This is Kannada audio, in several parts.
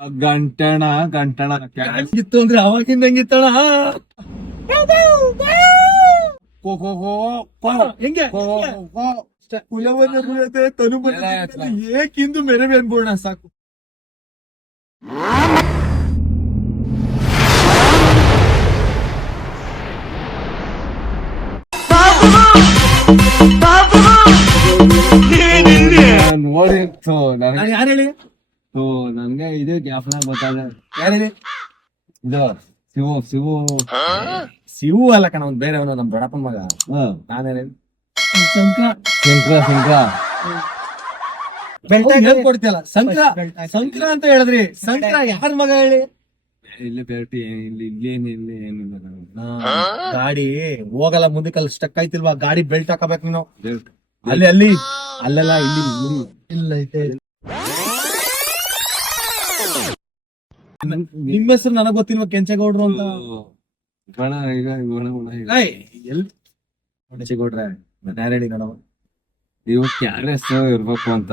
ಗಂಟಣ ಗಂಟಣ ಹೆಂಗಿತ್ತು ಅಂದ್ರೆ ಅವಾಗಿಂದ ಹೆಂಗಿತ್ತಣ ಹೆಂಗೆ ತನು ಏಕಿಂದು ಮೆರವೆ ಅನ್ಬೋಣ ಸಾಕು. ನೋಡಿತ್ತು ನಾನು ಯಾರು ಹೇಳಿ ನನ್ಗೆ ಇದು ಜ್ಞಾಪನ ಗೊತ್ತಾಗ. ಯಾರು ಹೇಳಿ ಇದು ಶಿವು ಶಿವು ಶಿವು ಅಲ್ಲ ಕಣ ಒಂದ್ ಬೇರೆಯವನು ನಮ್ ದೊಡ್ಡಪ್ಪನ ಮಗ. ನಾನೇನು ಶಂಕರ ಶಂಕರ ಹೇಳ್ಕೊಡ್ತಿಯಲ್ಲ ಶಂಕರ ಶಂಕರ ಅಂತ ಹೇಳಿದ್ರಿ. ಶಂಕರ ಯಾರ ಮಗ ಹೇಳಿ? ಇಲ್ಲಿ ಬೇಟಿ ಇಲ್ಲಿ ಇಲ್ಲಿ ಏನಿಲ್ಲ. ಗಾಡಿ ಹೋಗಲ್ಲ ಮುಂದಕ್ಕೆ ಸ್ಟಕ್ ಆಯ್ತಿಲ್ವಾ? ಗಾಡಿ ಬೆಲ್ಟ್ ಹಾಕಬೇಕು ನೀನು. ಅಲ್ಲಿ ಅಲ್ಲಿ ಅಲ್ಲೆಲ್ಲ ಇಲ್ಲಿ ಇಲ್ಲ ಐತೆ. ನಿಮ್ಮ ಹೆಸರು ನನಗ್ ಗೊತ್ತಿಲ್ವಾ? ಕೆಂಚೇಗೌಡ್ರು ಅಂತ. ಗಣ ಈಗ ಕೆಂಚೇಗೌಡ್ರೆ ಯಾರು ಹೇಳಿ ನೋಡವ? ನೀವು ಕ್ಯಾರೆಸ್ ಇರ್ಬೇಕು ಅಂತ.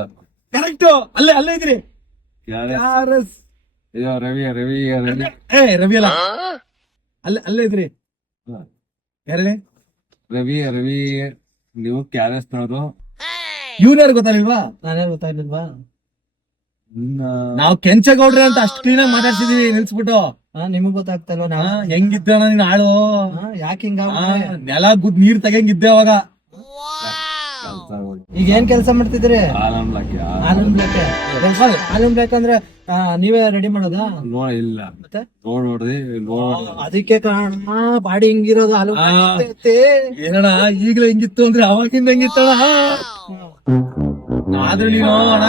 ಕರೆಕ್ಟ್. ಅಲ್ಲೇ ಅಲ್ಲೇ ಇದ್ರಿ. ಕ್ಯಾರೆಸ್ ರವಿ ರವಿ ರವಿ ರವಿ ಅಲ್ಲ ಅಲ್ಲೇ ಇದ್ರಿ. ಯಾರು ರವಿ ರವಿ ನೀವು ಕ್ಯಾರೆಸ್ ನೋಡು. ಇವ್ನ ಯಾರು ಗೊತ್ತಾಗಿಲ್ವಾ? ನಾನ್ಯಾರು ಗೊತ್ತಾಗಿಲ್ವಾ? ನಾವು ಕೆಂಚೇಗೌಡ್ರೆ ಅಂತ ಅಷ್ಟು ಕ್ಲೀನ್ ಆಗಿ ಮಾತಾಡ್ಸಿದೀವಿ ನಿಲ್ಸ್ಬಿಟ್ಟು. ನಿಮಗ್ ಗೊತ್ತಾಗ್ತಲ್ವ ನಾ ಹೆಂಗಿದ್ದೆ ನೀನ್ ಆಳು? ಯಾಕೆ ಹಿಂಗ ನೆಲ ಗುದ್ ನೀರ್ ತೆಗಂಗಿದ್ದೆ ಅವಾಗ. ಈಗ ಏನ್ ಕೆಲಸ ಮಾಡ್ತಿದ್ರಿ? ಆಲಂ ಬ್ಲಾಕ್ ಅಂದ್ರೆ ನೀವೇ ರೆಡಿ ಮಾಡೋದಾ? ಇಲ್ಲ ಮತ್ತೆ ನೋಡ್ರಿ ಅದಕ್ಕೆ ಕಾರಣ ಬಾಡಿ ಹಿಂಗಿರೋದು. ಏನಣ್ಣ ಈಗಲೇ ಹಿಂಗಿತ್ತು ಅಂದ್ರೆ ಅವಾಗಿಂದ ಹೆಂಗಿತ್ತಣ? ಆದ್ರೆ ನೀನು ಅಣ್ಣ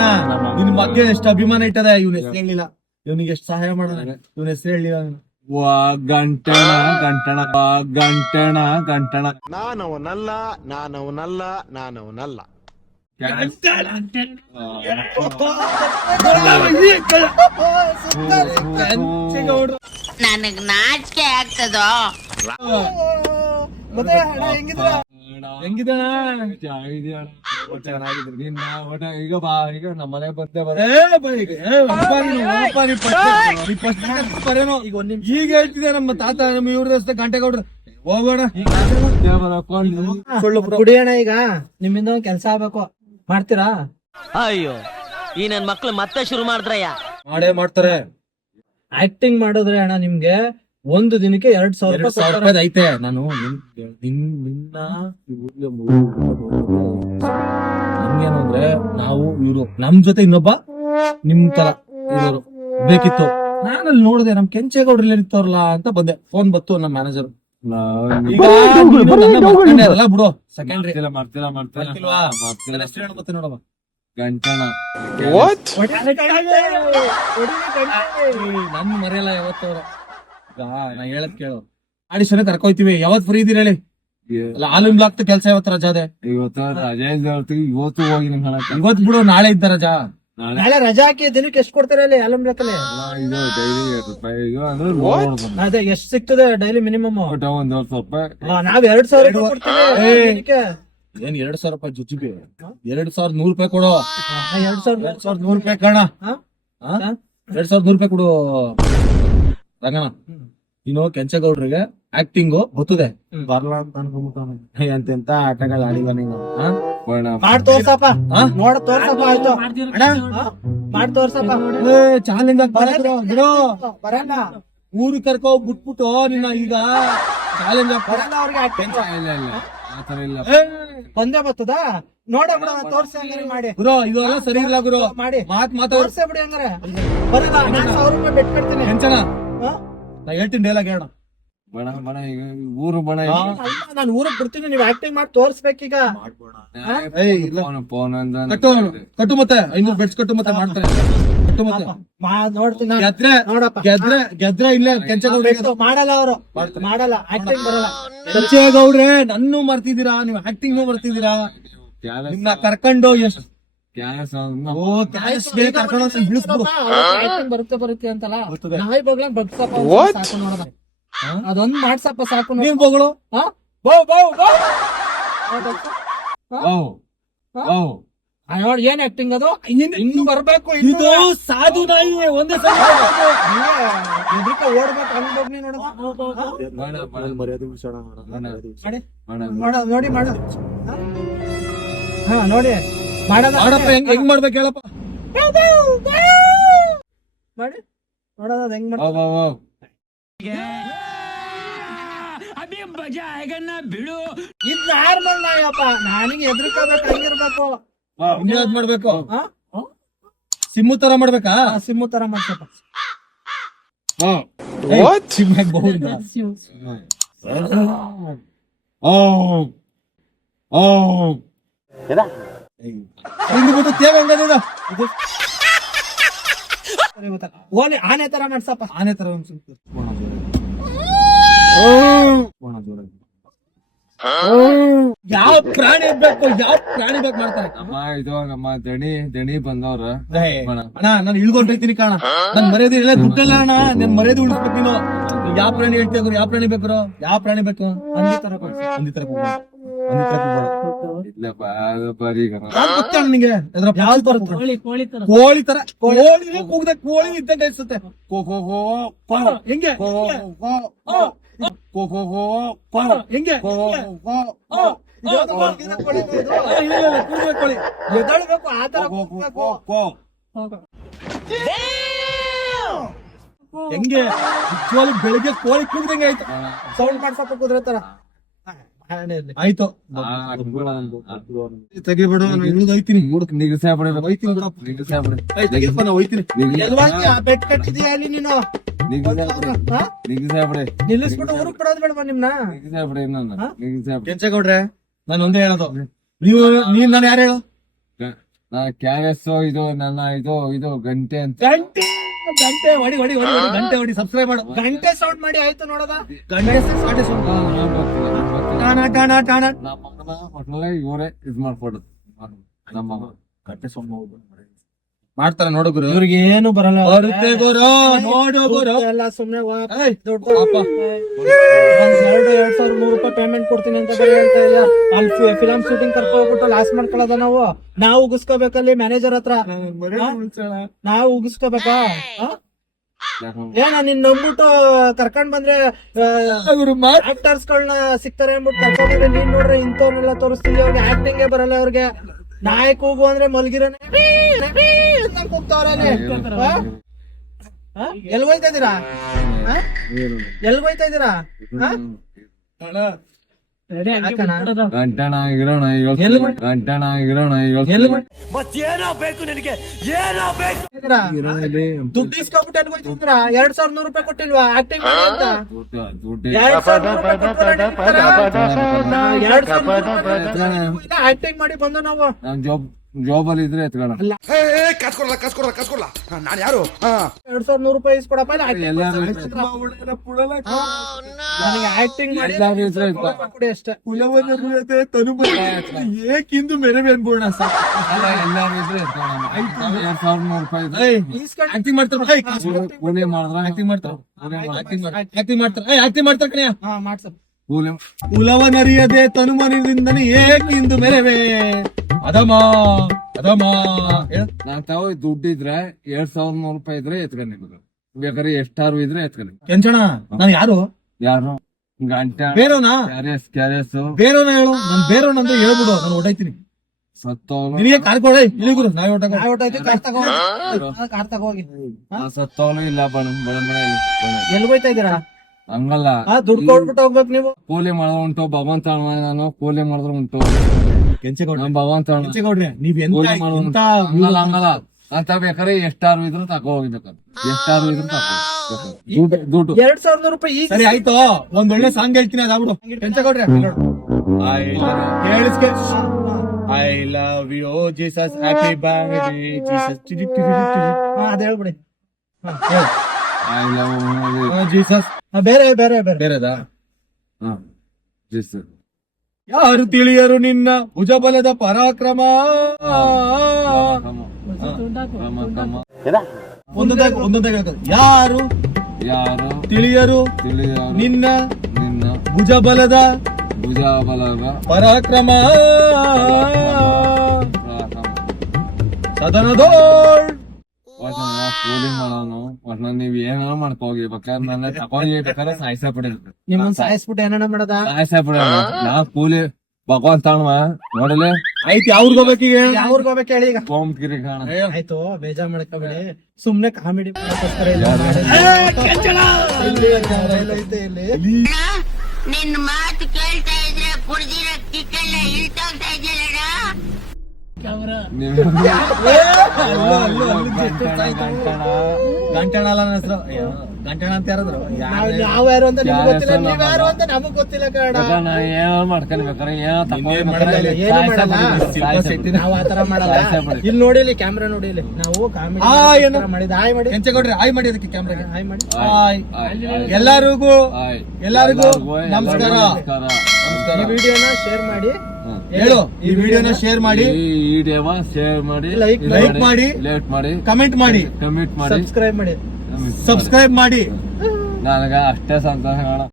ನಿನ್ ಬಗ್ಗೆ ಎಷ್ಟು ಅಭಿಮಾನ ಇಟ್ಟದ. ಇವ್ನ ಹೆಸರು ಹೇಳಿಲ್ಲ, ಇವ್ನಿಗೆ ಎಷ್ಟು ಸಹಾಯ ಮಾಡೋಣ. ಇವ್ನ ಹೆಸರು ಹೇಳಿಲ್ಲ. ಗಂಟಣ ಗಂಟಣ ಗಂಟಣ ಗಂಟಣ ನಾನವನಲ್ಲ ನಾನವನಲ್ಲ ನಾನವನಲ್ಲ. ನನಗ್ ನಾಚಿಕೆ ಆಗ್ತದೋ. ಹೆಂಗಿದಣ? ಈಗ ಬಾ ಈಗ ನಮ್ಮ ಮನೆ ಬಂದೆ ಈಗ ಹೇಳ್ತಿದೆ ನಮ್ಮ ತಾತ ನಮ್ಮ ಇವ್ರ ಗಂಟೆಗೌಡ್ರು. ಹೋಗೋಣ ಕುಡಿಯೋಣ. ಈಗ ನಿಮ್ಮಿಂದ ಒಂದ್ ಕೆಲ್ಸ ಆಗ್ಬೇಕು, ಮಾಡ್ತೀರಾ? ಅಯ್ಯೋ ಈ ನನ್ ಮಕ್ಳು ಮತ್ತೆ ಶುರು ಮಾಡಿದ್ರಯ್ಯ. ಮಾಡೇ ಮಾಡ್ತಾರೆ. ಆಕ್ಟಿಂಗ್ ಮಾಡಿದ್ರೆ ಅಣ್ಣ ನಿಮ್ಗೆ ಒಂದು ದಿನಕ್ಕೆ 2,000 ರೂಪಾಯಿ ಐತೆ. ನಾನು ನಮ್ಗೇನು ಅಂದ್ರೆ ನಾವು ಇವ್ರು ನಮ್ ಜೊತೆ ಇನ್ನೊಬ್ಬ ನಿಮ್ ತರ ಇರೋರು ಬೇಕಿತ್ತು. ನಾನಲ್ಲಿ ನೋಡಿದೆ ನಮ್ ಕೆಂಚೇಗೌಡ್ರಲ್ಲಿ ಇರ್ತಾರಲ್ಲ ಅಂತ ಬಂದೆ. ಫೋನ್ ಬತ್ತು ನಮ್ಮ ಮ್ಯಾನೇಜರ್. ಬಿಡು ಸೆಕೆಂಡ್ರಿ ಮಾಡ್ತಿಲ್ಲ ನೋಡವ ಗಂಟಣ ನನ್ ಮರೆಯಲ್ಲ ಯಾವತ್ತವ್ರು. ನಾ ಹೇಳದ್ ಕೇಳು. ಆಡಿಷನ್ ಕರ್ಕೊಯ್ತೀವಿ. ಯಾವತ್ ಫ್ರೀ ಇದೀರ ಹೇಳಿ? ಆಲೂಮ್ ಬ್ಲಾಕ್ ಕೆಲ್ಸ ಯಾವತ್ತು ರಜಾ ಇದೆ? ಇವತ್ತು ರಜೆ ಇವತ್ತು ಹೋಗಿ ಇವತ್ ಬಿಡು, ನಾಳೆ ಇದ್ದ ರಜಾ. ನಾಳೆ ರಜಾ ಹಾಕಿ ದಿನಕ್ಕೆ ಎಷ್ಟು ಕೊಡ್ತಾರೆ ಅಲ್ಲಿ ಆಲೂಮ್ ಬ್ಲಾಕ್ ಅಲ್ಲಿ? ಅದೇ ಎಷ್ಟು ಸಿಗ್ತದೆ ಡೈಲಿ ಮಿನಿಮಮ್? 1,000 ನಾವ್ 2,000 ಏನ್ 2,000 ರೂಪಾಯಿ ಜುಜುಬಿ? 2,100 ರೂಪಾಯಿ ಕೊಡು. 2,100 ರೂಪಾಯಿ ಕಣ. 2,100 ರೂಪಾಯಿ ಕೊಡು ರಂಗಣ. ಇನ್ನು ಕೆಂಚೇಗೌಡ್ರಿಗೆ ಆಕ್ಟಿಂಗ್ ಗೊತ್ತದೆ ಬರಲ್ಲ ಅಂತ ಅನ್ಕೊಂಡ್ಬಿಟ್ಟ. ಎಂತೆಂತ ಆಟಗಳು ಆಡಿವ ನೀನು. ಮಾಡ್ ತೋರ್ಸಪ್ಪ, ನೋಡ ತೋರ್ಸಪ್ಪ. ಆಯ್ತು ಮಾಡ್ ತೋರ್ಸಪ್ಪ. ಚಾಲೆಂಜ್ ಬರಲ್ಲ. ಊರು ಕರ್ಕೊ ಬಿಟ್ಬಿಟ್ಟು ನಿನ್ನ ಈಗ ಚಾಲೆಂಜ್ ಬರಲ್ಲ ಅವ್ರಿಗೆ. ಬಂದೇ ಬರ್ತದ ನೋಡ ಬಿಡ, ತೋರ್ಸ ಮಾಡಿ ಗುರು. ಇದೆಲ್ಲ ಸರಿ ಇಲ್ಲ ಗುರು. ಮಾಡಿ ಮಾತಾಡ್ಸೇ ಬಿಡಿ ಹಂಗಾರೆ. ಬರಲ್ಲ 1,000 ರೂಪಾಯಿ ಬೆಟ್ ಕಟ್ತೀನಿ. ಹೆಂಚನ ನಾ ಹೇಳ್ತೀನಿ ಡೈಲಾಗ್ ಹೇಳ. ಊರು ಬಣ ನಾನು ಊರಿಗೆ ಬಿಡ್ತೀನಿ, ನೀವ್ ಆಕ್ಟಿಂಗ್ ಮಾಡಿ ತೋರ್ಸ್ಬೇಕೀಗ. ಕಟ್ಟು ಮತ್ತೆ 500 ಬೆಟ್ಸ್ ಕಟ್ಟು ಮತ್ತೆ ಮಾಡ್ತಾರೆ. ನೋಡ್ತೀನಿ ಗೆದ್ರೆ ಇಲ್ಲ. ಕೆಂಚೇಗೌಡ್ರೆ ಮಾಡಲ್ಲ, ಅವರು ಮಾಡಲ್ಲ. ಆಕ್ಟಿಂಗ್ ಬರಲ್ಲ. ಕೆಂಚೇಗೌಡ್ರೆ ನನ್ನೂ ಮರ್ತಿದ್ದೀರಾ, ನೀವು ಆಕ್ಟಿಂಗ್ ಮರ್ತಿದ್ದೀರಾ. ನಿಮ್ನ ಕರ್ಕೊಂಡು ಎಷ್ಟು ಬರುತ್ತೆ ಅಂತಲ್ಲ. ನಾಯಿ ಬಗ್ಲ ಬಗ್ಸಪ್ಪ ಸಾಕು ನೋಡೋದ. ಅದೊಂದ್ ಮಾಡ್ಸಪ್ಪ ಸಾಕು. ನೀನ್ ಬಗಳು ನೋಡಿ ಏನ್ ಆಕ್ಟಿಂಗ್ ಅದು ಇನ್ನು ಬರ್ಬೇಕು ಇದು ಸಾಧು ನಾಯಿ ಒಂದೇ ಸಲ ಎದ್ರಿಕ ಓಡ್ಬೇಕು ಅನ್ಬೇಕು ನೀ ನೋಡ ನೋಡಿ ಮಾಡ ಹಾ ನೋಡಿ ಮಾಡಪ್ಪ ಹೆಂಗ್ ಮಾಡ್ಬೇಕು ಹೇಳಪ್ಪ ಮಾಡಿ ನೋಡೋದ ಹೆಂಗ್ ಮಾಡ ಇದ್ ನಾರ್ಮಲ್ ನಾಯಪ್ಪ ನನಗೆ ಎದ್ರಿಕೋಬೇಕು ಹಂಗಿರ್ಬೇಕು ಇನ್ಯಾವ್ದ್ ಮಾಡ್ಬೇಕು ಸಿಮ್ಮು ತರ ಮಾಡ್ಬೇಕಾ ಸಿಮ್ಮು ತರ ಮಾಡ್ಸಪ್ಪ ಸಿಮ್ಮಾಗ್ ಬಹುದಾ? ಹಿಂಗ್ ಬಿಟ್ಟು ತೇವ ಹಂಗದ ಓಲಿ ಆನೆ ತರ ಮಾಡ್ಸಪ್ಪ ಆನೆ ತರ ಒಂದ್ ಸ್ವಲ್ಪ ಯಾವ ಪ್ರಾಣಿ ಬೇಕು ಮಾಡ್ತಾರೆ ನಮ್ಮ ಇದು ನಮ್ಮ ದಣಿ ಬಂದವ್ರ ಅಣ್ಣ ನಾನು ಇಳ್ಕೊಂಡೈತೀನಿ ಕಾಣ ನನ್ ಮರ್ಯಾದೆ ಇಲ್ಲ ದುಡ್ಡಲ್ಲ ಅಣ್ಣ ನನ್ ಮರ್ಯಾದೆ ಉಳಿಸ್ಬೇಕು ನೀನು ಯಾವ ಪ್ರಾಣಿ ಹೇಳ್ತೀಯ ಗುರು ಯಾವ ಪ್ರಾಣಿ ಬೇಕು ಯಾವ ಪ್ರಾಣಿ ಬೇಕು ಹಂದಿ ತರ ಇಲ್ಲಪ್ಪ ಅದು ಬರೀ ನಿನಗೆ ಯಾವ್ದು ಬರುತ್ತೆ ಕೋಳಿ ತರ ಕೋಳಿ ಕೂಗ್ದ ಕೋಳಿ ಇದ್ದಂಗೆ ಅನ್ಸುತ್ತೆ ಹೆಂಗೆ ಹೆಂಗೆ ಎದಳ್ಬೇಕು ಆ ತರ ಕೂಗ್ಬೇಕು. ಹೆಂಗೆ ನಿಜವಾಗ್ಲೂ ಬೆಳಿಗ್ಗೆ ಕೋಳಿ ಕೂಗ್ದಂಗೆ ಆಯ್ತು ಸೌಂಡ್ ಮಾಡ್ಸಪ್ಪ ಕುದುರೆ ತರ ಆಯ್ತು ತೆಗಿಬಿಡು ನಾನು ಇಳಿದೋಯ್ತೀನಿ ನಿಗಸೆ ಹೋಯ್ತೀನಿ ಬಿಡಪ್ಪ ತೆಗಿಯಪ್ಪ ನಾ ಹೋಯ್ತೀನಿ ಬೆಟ್ ಕಟ್ಟಿದೀಯ ಅಲ್ಲಿ ನೀನು ನಿಗಸೆ ನಿಲ್ಲಿಸ್ಬಿಟ್ಟು ಊರಿಗೆ ಬಿಡೋದ್ ಬೇಡವಾ ನಿಮ್ನ ನಿಗಸೆ ಕೆಂಚೇಗೌಡ್ರೆ ನಾನು ಒಂದೇ ಹೇಳೋದು ನೀನ್ ನಾನು ಯಾರು ಹೇಳು ನಾ ಕ್ಯಾರೆಸ್ ಇದು ನನ್ನ ಇದು ಗಂಟೆ ಅಂತ ಗಂಟೆ ಹೊಡಿ ಗಂಟೆ ಹೊಡಿ ಸಬ್ಸ್ಕ್ರೈಬ್ ಮಾಡು ಗಂಟೆ ಸೌಂಡ್ ಮಾಡಿ ಆಯ್ತು ನೋಡದ ಗಂಟೆ ಸೌಂಡ್ ನಮ್ಮ ಮಗನ ಒಟ್ನಲ್ಲೇ ಇವರೇ ಇದ್ ಮಾಡ್ಕೊಡುದು ನಮ್ಮ ಗಂಟೆ ಸೌಂಡ್ ಮಾಡ್ತಾರೆ ನೋಡು ಗುರು ಇವ್ರಿಗೆ ಏನು ಬರಲ್ಲ ಬರುತ್ತೆ ಗುರು ನೋಡು ಗುರು ಎಲ್ಲ ಸುಮ್ನೆ ದುಡ್ಡು ಪಾಪ. ಒಂದ್ 2,000-2,300 ರೂಪಾಯಿ ಪೇಮೆಂಟ್ ಕೊಡ್ತೀನಿ ಅಂತ ಬೇರೆ ಹೇಳ್ತಾ ಇಲ್ಲ ಅಲ್ಲಿ ಫಿಲಂ ಶೂಟಿಂಗ್ ಕರ್ಕೊ ಹೋಗ್ಬಿಟ್ಟು ಲಾಸ್ ಮಾಡ್ಕೊಳ್ಳೋದ ನಾವು ಉಗಿಸ್ಕೋಬೇಕಲ್ಲಿ ಮ್ಯಾನೇಜರ್ ಹತ್ರ ನಾವು ಉಗಿಸ್ಕೋಬೇಕಾ ಏನ ನಿನ್ ನಂಬಿಟ್ಟು ಕರ್ಕೊಂಡ್ ಬಂದ್ರೆ ಆಕ್ಟರ್ಸ್ ಗಳನ್ನ ಸಿಗ್ತಾರೆ ಅಂದ್ಬಿಟ್ಟು ಕರ್ಕೊಂಡ್ ಬಂದ್ರೆ ನೀನ್ ನೋಡ್ರೆ ಇಂಥವ್ರನ್ನೆಲ್ಲ ತೋರಿಸ್ತೀವಿ ಅವ್ರಿಗೆ ಆಕ್ಟಿಂಗೇ ಬರಲ್ಲ ಅವ್ರಿಗೆ ನಾಯಿ ಕೂಗು ಅಂದ್ರೆ ಮಲ್ಗಿರನೆ ಕೂಗ್ತಾವ್ರೆ ಎಲ್ ಹೋಯ್ತಾ ಇದೀರಾ ಎಲ್ ಹೋಯ್ತಾ ಇದೀರಾ ಗಂಟಣ ಗಿರೋಣ ಗಂಟಣ ಗಿರೋಣ ದುಡ್ಡು ಇಸ್ಕೊಬಿಟ್ಟು ಎಲ್ಲಿ ಹೋಯ್ತಿದ್ದೀರಾ 2,100 ರೂಪಾಯಿ ಕೊಟ್ಟಿಲ್ವಾ ಆಕ್ಟಿಂಗ್ ಮಾಡಿ ಅಂತ ಆಕ್ಟಿಂಗ್ ಮಾಡಿ ಬಂದು ನಾವು ಜಾಬಲ್ಲಿ ಇದ್ರೆ ಎತ್ಕೋಣ ನಾನು ಯಾರು 2,100 ರೂಪಾಯಿ ಇಸ್ಕೊಡಪ್ಪ ನನಗೆ ಆಕ್ಟಿಂಗ್ ಮಾಡಿ ಕೊಡಿ ಅಷ್ಟೇ ಏಕಿಂದು ಮೆರವೆ ಅನ್ಬೋಣ ಎಲ್ಲಾರು ಇದ್ರೆ ಎತ್ಕೋಣ 2,100 ಆಕ್ಟಿಂಗ್ ಮಾಡ್ತಾರೆ ಕೂಲಿ ಮಾಡಿದ್ರ ಆಕ್ಟಿಂಗ್ ಮಾಡ್ತಾರೆ ಕಣಯ್ಯ ಹಾ ಮಾಡ್ಸಪ್ಪ ಉಲವನರಿಯದೆ ತನುಮನದಿಂದನೇ ಏಕಿಂದು ಮೆರವೆ ಅದಮ ನಾನ್ ತಾವು ದುಡ್ಡಿದ್ರೆ 2,100 ರೂಪಾಯಿ ಇದ್ರೆ ಎತ್ಕೊಂಡಿದ್ರು ಬೇಕಾದ್ರೆ ಎಷ್ಟಾರು ಇದ್ರೆ ಎತ್ಕೊಂಡು ಕೆಂಚಣ ನಾನು ಯಾರು ಯಾರು ಗಂಟೆ ಬೇರೆಯವನ ಕ್ಯಾರೆಸ್ ಬೇರೆಯವನ ಹೇಳು ನಾನು ಬೇರೆಯವನ ಅಂದ್ರೆ ಹೇಳ್ಬಿಡು ನಾನು ಹೊಟ್ಟೈತೀನಿ ಸತ್ತೋಗ್ಲು ನಿನಗೆ ಕಾರ್ಕೊಡ ಇಲ್ಲಿಗುರು ನಾವ್ ಹೊಟ್ಟಾಗ ಕಾರ್ ತಗೋಗಿ ಸತ್ತೋಗ್ಲು ಇಲ್ಲ ಬಡಮನೆಯಲ್ಲಿ ಎಲ್ಲಿ ಹೋಯ್ತಾ ಇದೀರಾ ಹಂಗಲ್ಲ ದುಡ್ಡು ಕೊಡ್ಬಿಟ್ಟು ಹೋಗ್ಬೇಕು ನೀವು ಕೂಲಿ ಮಾಡಿದ್ರೆ ಉಂಟು ಭಗವಂತ ನಾನು ಕೂಲಿ ಮಾಡಿದ್ರೆ ಉಂಟು ಕೆಂಚೇಗೌಡ ನಮ್ ಭಗವಂತ ಕೆಂಚೇಗೌಡ್ರೆ ನೀವ್ ಕೂಲಿ ಮಾಡೋದು ಹಂಗಲ್ಲ ಅಂತ ಬೇಕಾದ್ರೆ ಎಷ್ಟಾರು ಇದ್ರು ತಗೋ ಹೋಗ್ಬೇಕಾದ್ರೆ ಎಷ್ಟಾರು ಇದ್ರು ತಗೋ ದುಡ್ಡು 2,100 ರೂಪಾಯಿ ಈಗ ಸರಿ ಆಯ್ತು ಒಂದ್ ಒಳ್ಳೆ ಸಾಂಗ್ ಹೇಳ್ತೀನಿ ಅದಾಗ್ಬಿಡು ಕೆಂಚೇಗೌಡ್ರೆ ಕೇಳಿಸ್ಕೆ I love you Jesus happy birthday Jesus ಅದ್ ಹೇಳ್ಬಿಡಿ I love ಜೀಸಸ್ ಬೇರೆ ಬೇರೆದಾ Jesus. ಯಾರು ತಿಳಿಯರು ನಿನ್ನ ಭುಜಬಲದ ಪರಾಕ್ರಮ ಒಂದೊಂದಾಗಿ ಯಾರು ಯಾರು ತಿಳಿಯರು ನಿನ್ನ ಭುಜಬಲದ ಭುಜಬಲದ ಪರಾಕ್ರಮ ಸದನದೋಳ್ ಕೂಲಿಂಗ್ ಮಾಡೋನು ಒಟ್ನ ನೀವ್ ಏನಾರ ಮಾಡ್ಕೋಗಿ ಬೇಕಾದ್ರೆ ನನ್ನ ತಕೊಂಡಿ ಬೇಕಾದ್ರೆ ಸಾಯಿಸ ಬಿಡಿದ್ರು ನಿಮ್ಮನ್ ಸಾಯಿಸ್ಬಿಟ್ಟು ಏನಾರ ಮಾಡದ ಸಾಯಿಸ ಬಿಡ ನಾ ಕೂಲಿ ಭಗವಂತ ತಾಣವ ನೋಡಲೆ ಆಯ್ತು ಯಾವ್ರಿಗೆ ಹೋಗ್ಬೇಕೀಗ ಯಾವ್ರಿಗೆ ಹೋಗ್ಬೇಕು ಹೇಳಿ ಈಗ ಕೋಮಗಿರಿ ಕಾಣ ಆಯ್ತು ಬೇಜಾರ್ ಮಾಡ್ಕೋಬೇಡಿ ಸುಮ್ನೆ ಕಾಮಿಡಿ ಮಾಡೋಕ್ಕೋಸ್ಕರ ಇಲ್ಲ ಐತೆ ಇಲ್ಲಿ ನಿನ್ ಮಾತು ಕೇಳ್ತಾ ಇದ್ರೆ ಕುಡ್ದಿರೋ ಕಿಕ್ಕೆಲ್ಲ ಇಳ್ತೋಗ್ತಾ ಇದೆಯಲ್ಲ ಗಂಟಣ ಅಲ್ಲ ನನ್ನ ಹೆಸರು ಗಂಟಣ ಅಂತ ಯಾರಾದ್ರು ನಾವ್ ಯಾರು ಅಂತ ನಿಮ್ಗೆ ಗೊತ್ತಿಲ್ಲ ನೀವ್ ಯಾರು ಅಂತ ನಮಗ್ ಗೊತ್ತಿಲ್ಲ ಕಣ ನಾ ಏನೋ ಮಾಡ್ಕೊಂಡ್ ಬೇಕಾರೆ ಏನೋ ಏನು ಮಾಡಲ್ಲ ನಾವ್ ಆತರ ಮಾಡಲ್ಲ ಇಲ್ಲಿ ನೋಡಿ ಇಲ್ಲಿ ಕ್ಯಾಮ್ರಾ ನೋಡಿ ಇಲ್ಲಿ ನಾವು ಕಾಮಿಡಿ ಮಾಡಿದ ಹಾಯ್ ಮಾಡಿ ಕೆಂಚೇಗೌಡ್ರಿ ಆಯ್ ಮಾಡಿ ಅದಕ್ಕೆ ಕ್ಯಾಮ್ರಾಗೆ ಹಾಯ್ ಮಾಡಿ ಎಲ್ಲರಿಗೂ ನಮಸ್ಕಾರ ಈ ವಿಡಿಯೋನ ಶೇರ್ ಮಾಡಿ ಹೇಳು ಈ ವಿಡಿಯೋನ ಶೇರ್ ಮಾಡಿ ಈ ವಿಡಿಯೋವ ಶೇರ್ ಮಾಡಿ ಲೈಕ್ ಮಾಡಿ ಲೇಟ್ ಮಾಡಿ ಕಮೆಂಟ್ ಮಾಡಿ ಕಮಿಟ್ ಮಾಡಿ ಸಬ್ಸ್ಕ್ರೈಬ್ ಮಾಡಿ ಸಬ್ಸ್ಕ್ರೈಬ್ ಮಾಡಿ ನನಗ ಅಷ್ಟೇ ಸಂತೋಷ